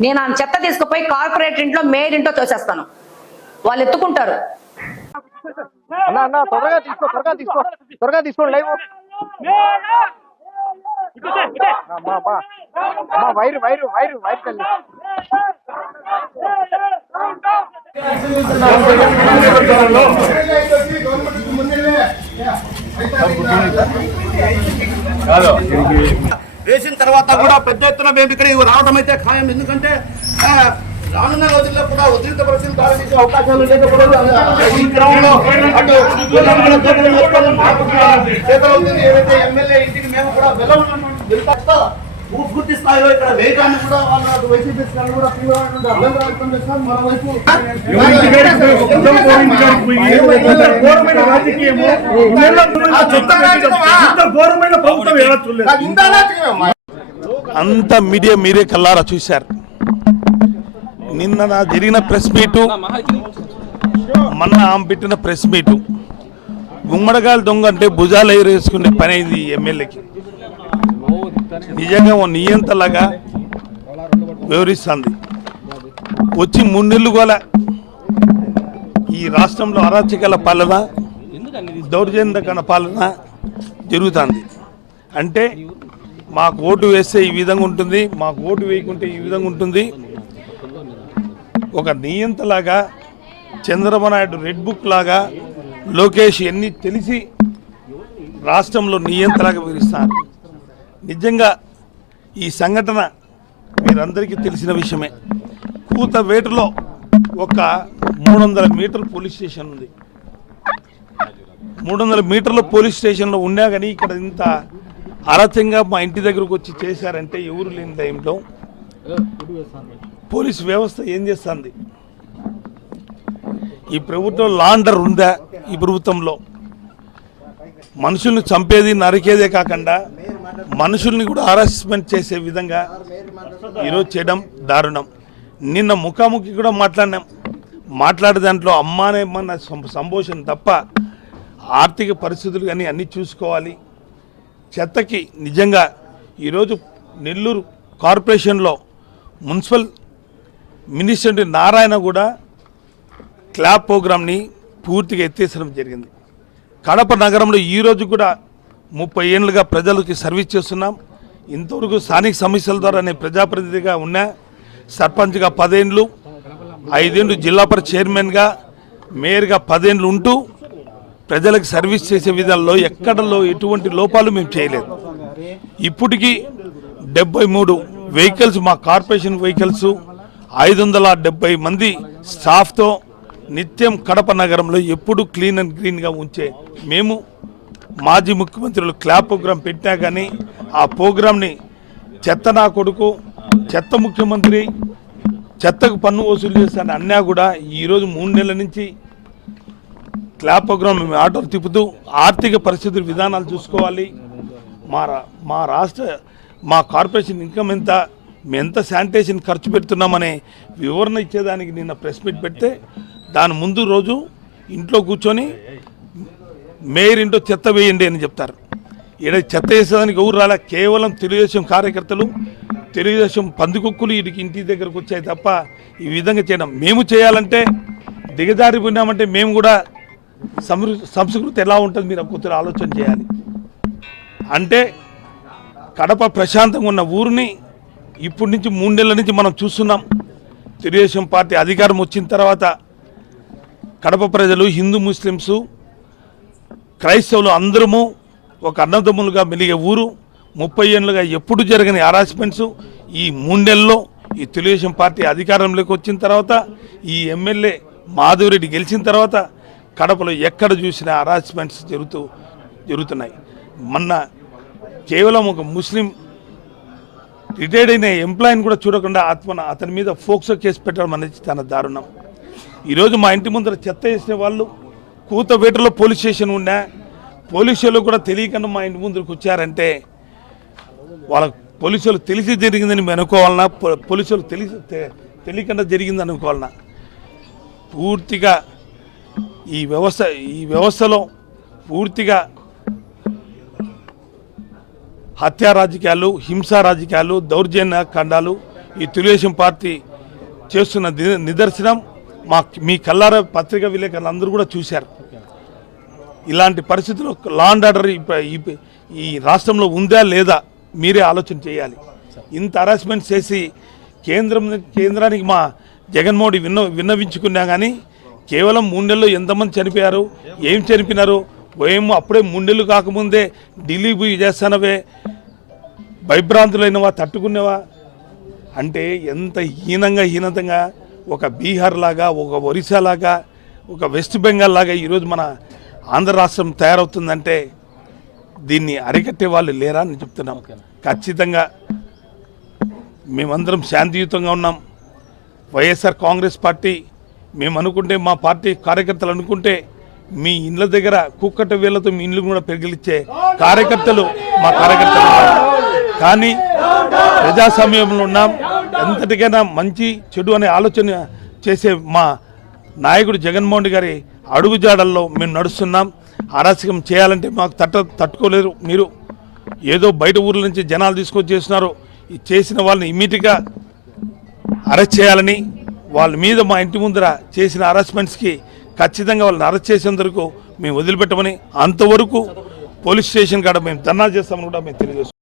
నేను ఆ చెత్త తీసుకుపోయి కార్పొరేట్ ఇంట్లో మేయర్ ఇంట్లో తోసేస్తాను. వాళ్ళు ఎత్తుకుంటారు. అన్న అన్న త్వరగా తీసుకో త్వరగా తీసుకో త్వరగా తీసుకోండి లైవ్ అమ్మా అమ్మా అమ్మా వైరు వైరు వైరు వైరు తల్లి. వేసిన తర్వాత కూడా పెద్ద ఎత్తున మేము ఇక్కడ రావడం అయితే ఖాయం. ఎందుకంటే రానున్న రోజుల్లో కూడా ఉద్రిక్త పరిస్థితులు అవకాశాలు లేకపోవడం ఈ క్రమంలో అటు ఏదైతే ఎమ్మెల్యే ఇంటికి మేము కూడా పూర్తి స్థాయిలో ఇక్కడ వేగాన్ని కూడా వాళ్ళు వైసీపీ కూడా వ్యక్తం చేస్తున్నారు. మరోవైపు ఘోరమైన ప్రభుత్వం ఎలా చూడలేదు? అంత మీడియా మీరే కల్లారా చూశారు. నిన్న నా జరిగిన ప్రెస్ మీటు మొన్న ఆమె పెట్టిన ప్రెస్ మీటు. గుమ్మడగాలి దొంగ అంటే భుజాలు ఎగరేసుకునే పని అయింది ఎమ్మెల్యేకి. నిజంగా ఓ నియంతలాగా వివరిస్తుంది. వచ్చి మూడు నెలలు గోల. ఈ రాష్ట్రంలో అరాచకాల పాలన దౌర్జన్యకరణ పాలన జరుగుతుంది. అంటే మాకు ఓటు వేస్తే ఈ విధంగా ఉంటుంది మాకు ఓటు వేయకుంటే ఈ విధంగా ఉంటుంది. ఒక నియంతలాగా చంద్రబాబు నాయుడు రెడ్ బుక్ లాగా లోకేష్ ఎన్ని తెలిసి రాష్ట్రంలో నియంతలాగా వివరిస్తారు. నిజంగా ఈ సంఘటన మీరందరికీ తెలిసిన విషయమే. కూతవేటులో ఒక మూడు వందల మీటర్ పోలీస్ స్టేషన్ ఉంది. మూడు వందల మీటర్ల పోలీస్ స్టేషన్లో ఉన్నా కానీ ఇక్కడ ఇంత అరచంగా మా ఇంటి దగ్గరకు వచ్చి చేశారంటే ఎవరు లేని టైంలో పోలీస్ వ్యవస్థ ఏం చేస్తుంది? ఈ ప్రభుత్వం లాండర్ ఉందా ఈ ప్రభుత్వంలో? మనుషుల్ని చంపేది నరికేదే కాకుండా మనుషుల్ని కూడా హరాస్మెంట్ చేసే విధంగా ఈరోజు చేయడం దారుణం. నిన్న ముఖాముఖి కూడా మాట్లాడినాం. మాట్లాడే దాంట్లో అమ్మానేమన్న సంభోషణ తప్ప ఆర్థిక పరిస్థితులు కానీ అన్నీ చూసుకోవాలి. చెత్తకి నిజంగా ఈరోజు నెల్లూరు కార్పొరేషన్లో మున్సిపల్ మినిస్టర్ నారాయణ కూడా క్లాబ్ ప్రోగ్రామ్ని పూర్తిగా ఎత్తేసడం జరిగింది. కడప నగరంలో ఈరోజు కూడా ముప్పై ఏళ్ళుగా ప్రజలకి సర్వీస్ చేస్తున్నాం. ఇంతవరకు స్థానిక సమస్యల ద్వారా నేను ప్రజాప్రతినిధిగా ఉన్నా. సర్పంచ్గా పదేండ్లు ఐదేండ్లు జిల్లా పరిషత్ చైర్మన్గా మేయర్గా పదేండ్లు ఉంటూ ప్రజలకు సర్వీస్ చేసే విధాల్లో ఎక్కడలో ఎటువంటి లోపాలు మేము చేయలేదు. ఇప్పటికీ డెబ్బై మూడు వెహికల్స్ మా కార్పొరేషన్ వెహికల్స్ ఐదు వందల డెబ్బై మంది స్టాఫ్తో నిత్యం కడప నగరంలో ఎప్పుడు క్లీన్ అండ్ గ్రీన్గా ఉంచే మేము మాజీ ముఖ్యమంత్రులు క్లాప్ ప్రోగ్రాం పెట్టా కానీ ఆ ప్రోగ్రాంని చెత్త నా కొడుకు చెత్త ముఖ్యమంత్రి చెత్తకు పన్ను వసూలు చేస్తాను అన్నా కూడా ఈరోజు మూడు నెలల నుంచి క్లాప్ ప్రోగ్రామ్ మేము ఆటోలు తిప్పుతూ ఆర్థిక పరిస్థితుల విధానాలు చూసుకోవాలి. మా రా- మా రాష్ట్ర మా కార్పొరేషన్ ఇన్కమ్ ఎంత మేము ఎంత శానిటేషన్ ఖర్చు పెడుతున్నామనే వివరణ ఇచ్చేదానికి నిన్న ప్రెస్ మీట్ పెడితే దాని ముందు రోజు ఇంట్లో కూర్చొని మేయర్ ఇంట్లో చెత్త వేయండి అని చెప్తారు. ఈడ చెత్త వేసేదానికి ఎవరు రాలే కేవలం తెలుగుదేశం కార్యకర్తలు తెలుగుదేశం పందికొక్కులు వీటికి ఇంటి దగ్గరకు వచ్చాయి తప్ప ఈ విధంగా చేయడం. మేము చేయాలంటే దిగజారిపోయినామంటే మేము కూడా సమృ సంస్కృతి ఎలా ఉంటుంది మీరు కొద్దిగా ఆలోచన చేయాలి. అంటే కడప ప్రశాంతంగా ఉన్న ఊరిని ఇప్పటి నుంచి మూడు నెలల నుంచి మనం చూస్తున్నాం. తెలుగుదేశం పార్టీ అధికారం వచ్చిన తర్వాత కడప ప్రజలు హిందూ ముస్లిమ్స్ క్రైస్తవులు అందరము ఒక అన్నదమ్ములుగా మెలిగే ఊరు. ముప్పై ఏళ్ళుగా ఎప్పుడు జరగని హరాస్మెంట్స్ ఈ మూడేళ్ళలో ఈ తెలుగుదేశం పార్టీ అధికారంలోకి వచ్చిన తర్వాత ఈ ఎమ్మెల్యే మాధవరెడ్డి గెలిచిన తర్వాత కడపలో ఎక్కడ చూసినా హరాస్మెంట్స్ జరుగుతూ జరుగుతున్నాయి. మొన్న కేవలం ఒక ముస్లిం రిటైర్డ్ అయిన ఎంప్లాయీని కూడా చూడకుండా ఆత్మన అతని మీద ఫోక్సో కేసు పెట్టడం అనేది చాలా దారుణం. ఈరోజు మా ఇంటి ముందర చెత్త వేసే వాళ్ళు కూతవేటలో పోలీస్ స్టేషన్ ఉన్నా పోలీసులు కూడా తెలియకుండా మా ఇంటి ముందరకు వచ్చారంటే వాళ్ళ పోలీసులు తెలిసి జరిగిందని మేము అనుకోవాలన్నా పోలీసులు తెలిసి తె- తెలియకుండా జరిగిందని అనుకోవాలన్నా పూర్తిగా ఈ వ్యవస్థ ఈ వ్యవస్థలో పూర్తిగా హత్యా రాజకీయాలు హింసా రాజకీయాలు దౌర్జన్య ఖండాలు ఈ తెలుగుదేశం పార్టీ చేస్తున్న నిదర్శనం మా మీ కల్లార పత్రికా విలేకరులు అందరూ కూడా చూశారు. ఇలాంటి పరిస్థితుల్లో లా అండ్ ఆర్డర్ ఈ- ఈ రాష్ట్రంలో ఉందా లేదా మీరే ఆలోచన చేయాలి. ఇంత హరాస్మెంట్ చేసి కేంద్రం కేంద్రానికి మా జగన్మోహన్ విన్న విన్నవించుకున్నా కానీ కేవలం మూడు నెలల్లో ఎంతమంది చనిపోయారు? ఏం చనిపోయినారు? ఏమో అప్పుడే మూడు నెలలు కాకముందే ఢిల్లీ పోయి చేస్తానవే? భయభ్రాంతులైనవా? తట్టుకునేవా? అంటే ఎంత హీనంగా హీనతంగా ఒక బీహార్ లాగా ఒక ఒరిస్సా లాగా ఒక వెస్ట్ బెంగాల్ లాగా ఈరోజు మన ఆంధ్ర రాష్ట్రం తయారవుతుందంటే దీన్ని అరికట్టే వాళ్ళు లేరా అని చెప్తున్నాం. ఖచ్చితంగా మేమందరం శాంతియుతంగా ఉన్నాం. వైఎస్ఆర్ కాంగ్రెస్ పార్టీ మేము అనుకుంటే మా పార్టీ కార్యకర్తలు అనుకుంటే మీ ఇండ్ల దగ్గర కుక్కట వేళ్ళతో మీ ఇండ్లు కూడా పెరిగిలిచ్చే కార్యకర్తలు మా కార్యకర్తలు కానీ ప్రజాస్వామ్యంలో ఉన్నాం. ఎంతటికైనా మంచి చెడు అనే ఆలోచన చేసే మా నాయకుడు జగన్మోహన్ రెడ్డి గారి అడుగుజాడల్లో మేము నడుస్తున్నాం. అరాచకం చేయాలంటే మాకు తట్ట తట్టుకోలేరు మీరు. ఏదో బయట ఊర్ల నుంచి జనాలు తీసుకొచ్చి చేస్తున్నారు చేసిన వాళ్ళని ఇమీడియట్గా అరెస్ట్ చేయాలని వాళ్ళ మీద మా ఇంటి ముందర చేసిన అరెస్ట్మెంట్స్కి ఖచ్చితంగా వాళ్ళని అరెస్ట్ చేసేందుకు మేము వదిలిపెట్టమని అంతవరకు పోలీస్ స్టేషన్ కాడ మేము ధర్నా చేస్తామని కూడా మేము తెలియజేస్తాం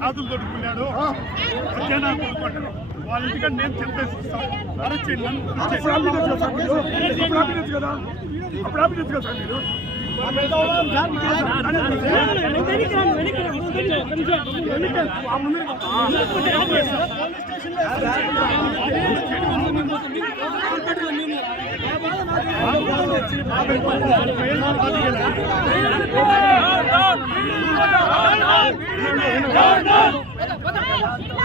కాదులు కొట్టుకున్నాడు వచ్చేనా కొట్టుకుంటాడు వాళ్ళ ఇంటికంటే నేను చెప్పేసి ఇస్తాను అరెస్ట్ చేయండి అప్పుడు ఆపినచ్చు కదా అప్పుడు ఆపినచ్చు కదా కదా సార్ మీరు ఆ